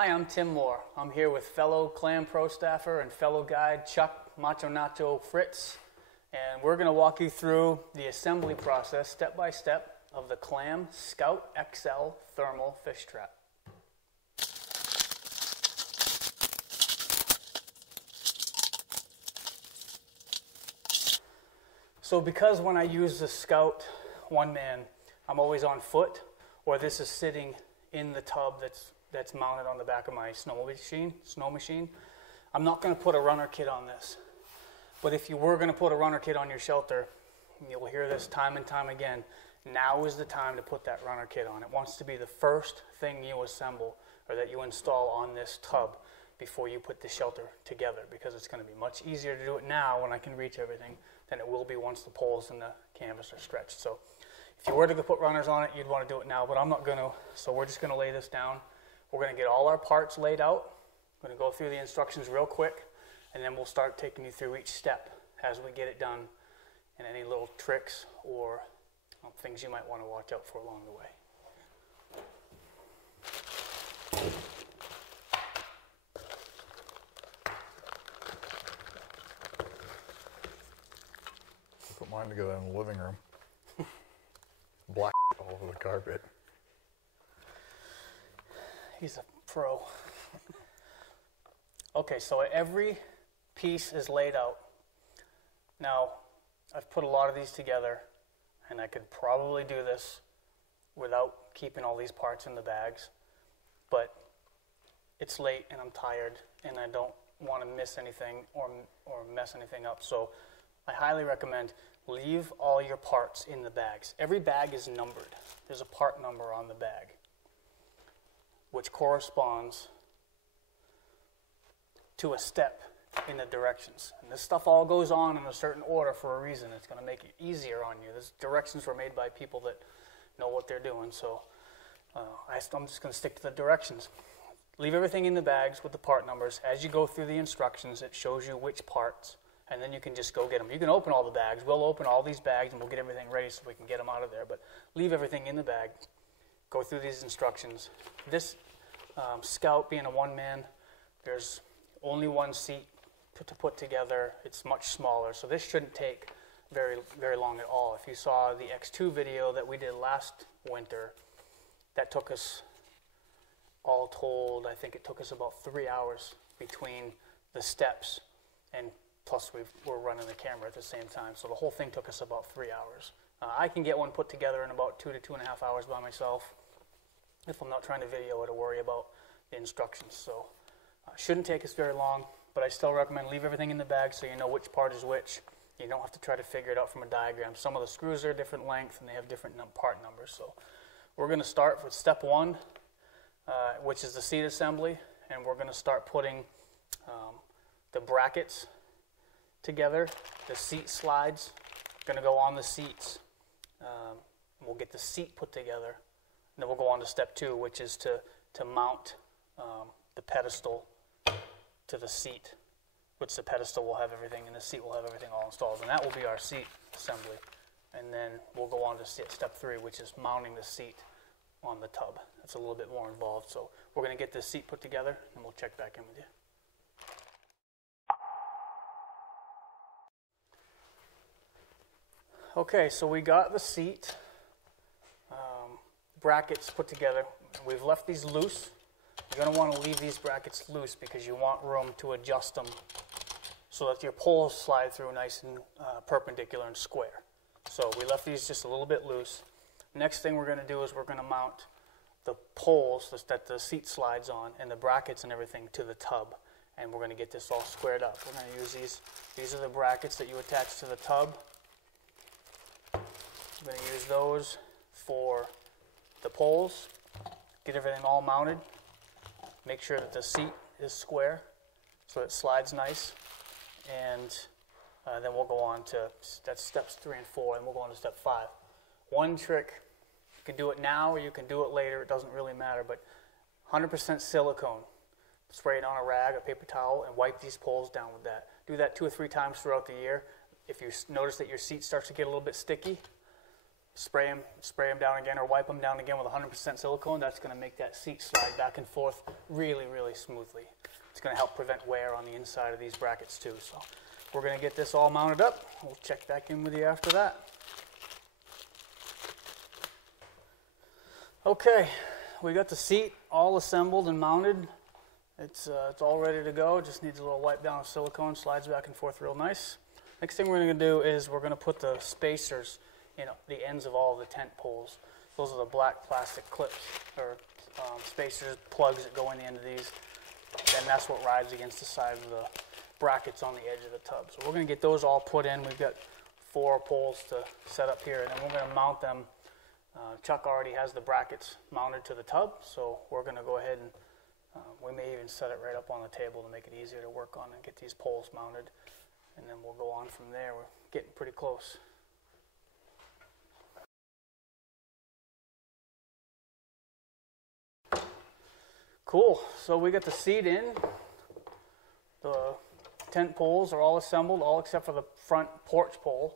Hi, I'm Tim Moore. I'm here with fellow Clam Pro staffer and fellow guide Chuck Macho Nacho Fritz, and we're going to walk you through the assembly process step by step of the Clam Scout XL Thermal Fish Trap. So because when I use the Scout one man, I'm always on foot, or this is sitting in the tub that's mounted on the back of my snow machine, I'm not going to put a runner kit on this. But if you were going to put a runner kit on your shelter, you'll hear this time and time again, now is the time to put that runner kit on. It wants to be the first thing you assemble or that you install on this tub before you put the shelter together, because it's going to be much easier to do it now when I can reach everything than it will be once the poles and the canvas are stretched. So if you were to put runners on it, you'd want to do it now, but I'm not going to. So we're just going to lay this down. We're going to get all our parts laid out. I'm going to go through the instructions real quick, and then we'll start taking you through each step as we get it done, and any little tricks or things you might want to watch out for along the way. Put mine together in the living room. Black all over the carpet. He's a pro. Okay, so every piece is laid out. Now, I've put a lot of these together, and I could probably do this without keeping all these parts in the bags, but it's late and I'm tired and I don't want to miss anything or mess anything up. So I highly recommend leave all your parts in the bags. Every bag is numbered. There's a part number on the bag, which corresponds to a step in the directions. And this stuff all goes on in a certain order for a reason. It's going to make it easier on you. These directions were made by people that know what they're doing. So I'm just going to stick to the directions. Leave everything in the bags with the part numbers. As you go through the instructions, it shows you which parts, and then you can just go get them. You can open all the bags. We'll open all these bags and we'll get everything ready so we can get them out of there. But leave everything in the bag. Go through these instructions. This Scout being a one-man, there's only one seat to put together. It's much smaller, so this shouldn't take very, very long at all. If you saw the X2 video that we did last winter, that took us, all told, I think it took us about 3 hours between the steps, and plus we're running the camera at the same time, so the whole thing took us about 3 hours. I can get one put together in about 2 to 2.5 hours by myself if I'm not trying to video it or worry about the instructions. So shouldn't take us very long, but I still recommend leave everything in the bag so you know which part is which. You don't have to try to figure it out from a diagram. Some of the screws are different length and they have different part numbers. So we're going to start with step one, which is the seat assembly, and we're going to start putting the brackets together. The seat slides are going to go on the seats. We'll get the seat put together, and then we'll go on to step two, which is to mount the pedestal to the seat, which the pedestal will have everything and the seat will have everything all installed, and that will be our seat assembly. And then we'll go on to step three, which is mounting the seat on the tub. That's a little bit more involved, so we're going to get this seat put together and we'll check back in with you. Okay, so we got the seat brackets put together. We've left these loose. You're going to want to leave these brackets loose because you want room to adjust them so that your poles slide through nice and perpendicular and square. So we left these just a little bit loose. Next thing we're going to do is we're going to mount the poles that the seat slides on and the brackets and everything to the tub. And we're going to get this all squared up. We're going to use these. These are the brackets that you attach to the tub. I'm going to use those for the poles. Get everything all mounted. Make sure that the seat is square so it slides nice. And then we'll go on to, that's steps 3 and 4, and we'll go on to step 5. One trick, you can do it now or you can do it later, it doesn't really matter, but 100% silicone. Spray it on a rag, a paper towel, and wipe these poles down with that. Do that 2 or 3 times throughout the year. If you notice that your seat starts to get a little bit sticky, spray them down again or wipe them down again with 100% silicone. That's going to make that seat slide back and forth really, really smoothly. It's going to help prevent wear on the inside of these brackets too. So we're going to get this all mounted up. We'll check back in with you after that. Okay, we got the seat all assembled and mounted. It's all ready to go. It just needs a little wipe down of silicone, slides back and forth real nice. Next thing we're going to do is we're going to put the spacers in the ends of all the tent poles. Those are the black plastic clips or spacers, plugs that go in the end of these. And that's what rides against the side of the brackets on the edge of the tub. So we're going to get those all put in. We've got 4 poles to set up here, and then we're going to mount them. Chuck already has the brackets mounted to the tub, so we're going to go ahead and we may even set it right up on the table to make it easier to work on and get these poles mounted. And then we'll go on from there. We're getting pretty close. Cool, so we got the seat in. The tent poles are all assembled, all except for the front porch pole,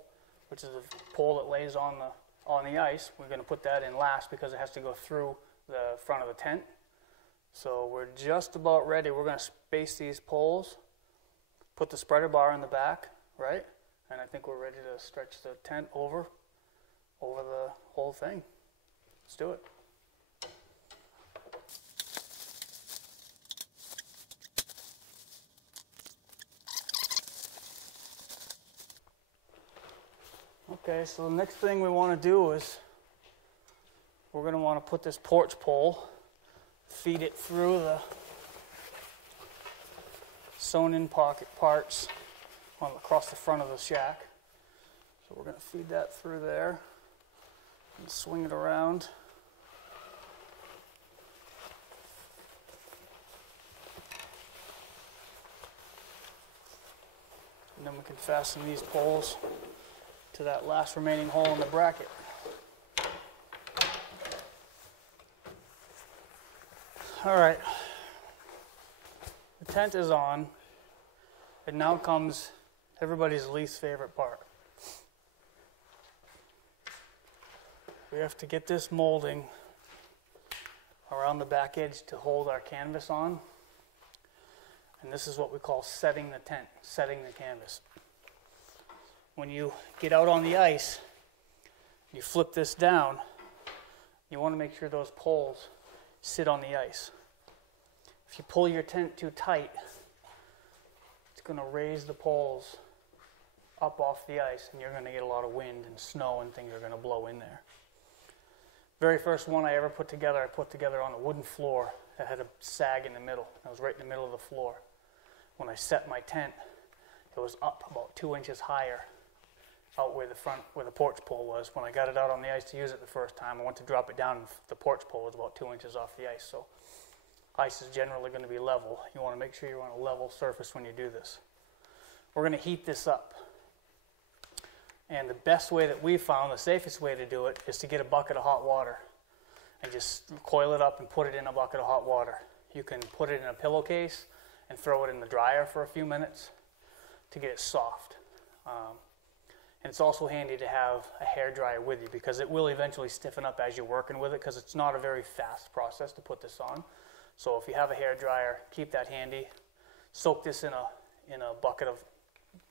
which is a pole that lays on the ice. We're going to put that in last because it has to go through the front of the tent. So we're just about ready. We're going to space these poles, put the spreader bar in the back, right? And I think we're ready to stretch the tent over the whole thing. Let's do it. Okay, so the next thing we want to do is we're going to want to put this porch pole, feed it through the sewn-in pocket parts across the front of the shack. So we're going to feed that through there and swing it around. And then we can fasten these poles to that last remaining hole in the bracket. All right, the tent is on, and now comes everybody's least favorite part. We have to get this molding around the back edge to hold our canvas on, and this is what we call setting the tent, setting the canvas. When you get out on the ice, you flip this down, you want to make sure those poles sit on the ice. If you pull your tent too tight, it's going to raise the poles up off the ice, and you're going to get a lot of wind and snow, and things are going to blow in there. Very first one I ever put together, I put together on a wooden floor that had a sag in the middle. It was right in the middle of the floor. When I set my tent, it was up about 2 inches higher out where the porch pole was. When I got it out on the ice to use it the first time, I went to drop it down, and the porch pole was about 2 inches off the ice. So ice is generally going to be level. You want to make sure you're on a level surface when you do this. We're going to heat this up. And the best way that we found, the safest way to do it, is to get a bucket of hot water and just coil it up and put it in a bucket of hot water. You can put it in a pillowcase and throw it in the dryer for a few minutes to get it soft. And it's also handy to have a hairdryer with you because it will eventually stiffen up as you're working with it, because it's not a very fast process to put this on. So if you have a hairdryer, keep that handy. Soak this in a bucket of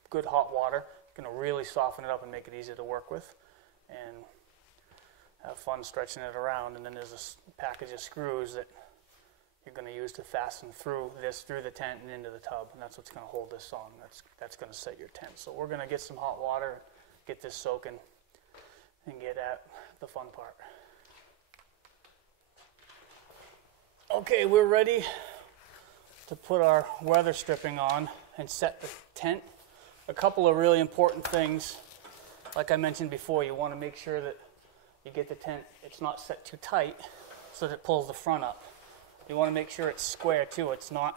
good hot water. It's going to really soften it up and make it easy to work with. And have fun stretching it around. And then there's a package of screws that you're going to use to fasten through the tent and into the tub. And that's what's going to hold this on. That's going to set your tent. So we're going to get some hot water, get this soaking, and get at the fun part. Okay, we're ready to put our weather stripping on and set the tent. A couple of really important things. Like I mentioned before, you want to make sure that you get the tent, it's not set too tight so that it pulls the front up. You want to make sure it's square too. It's not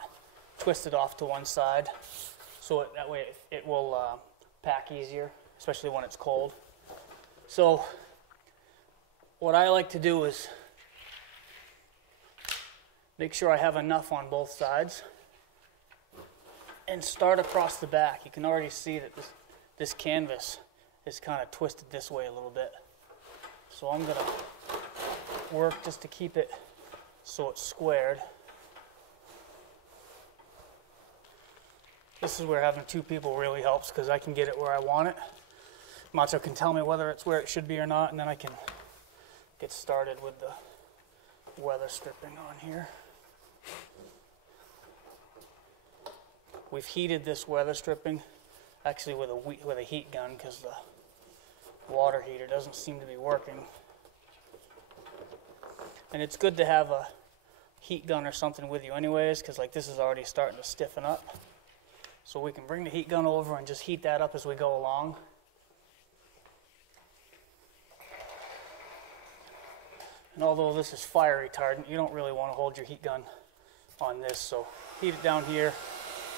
twisted off to one side, so that way it will pack easier, especially when it's cold. So what I like to do is make sure I have enough on both sides and start across the back. You can already see that this canvas is kind of twisted this way a little bit. So I'm gonna work just to keep it so it's squared. This is where having two people really helps because I can get it where I want it. Macho can tell me whether it's where it should be or not, and then I can get started with the weather stripping on here. We've heated this weather stripping actually with a heat gun because the water heater doesn't seem to be working. And it's good to have a heat gun or something with you anyways, because like this is already starting to stiffen up. So we can bring the heat gun over and just heat that up as we go along. And although this is fire retardant, you don't really want to hold your heat gun on this, so heat it down here.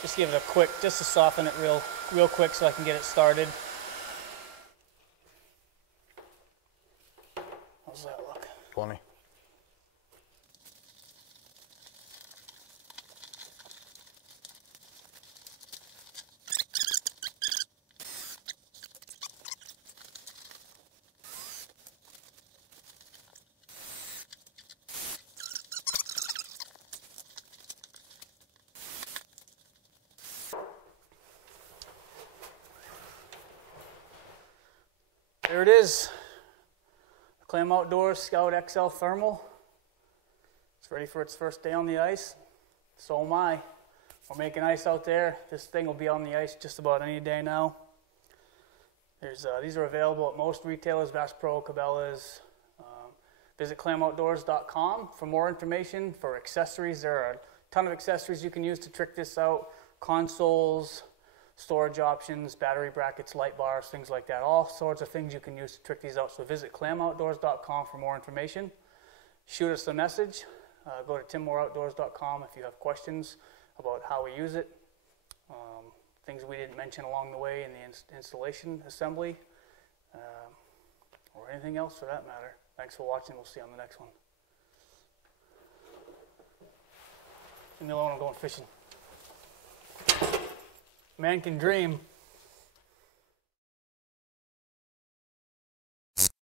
Just give it a quick, just to soften it real quick so I can get it started. How's that look? Plenty. There it is. Clam Outdoors Scout XL Thermal. It's ready for its first day on the ice. So am I. We're making ice out there. This thing will be on the ice just about any day now. These are available at most retailers, Bass Pro, Cabela's. Visit clamoutdoors.com for more information. For accessories, there are a ton of accessories you can use to trick this out. Consoles, storage options, battery brackets, light bars, things like that. All sorts of things you can use to trick these out. So visit clamoutdoors.com for more information. Shoot us a message. Go to timmooreoutdoors.com if you have questions about how we use it. Things we didn't mention along the way in the installation assembly, or anything else for that matter. Thanks for watching. We'll see you on the next one. Leave me alone, I'm going fishing. Man can dream.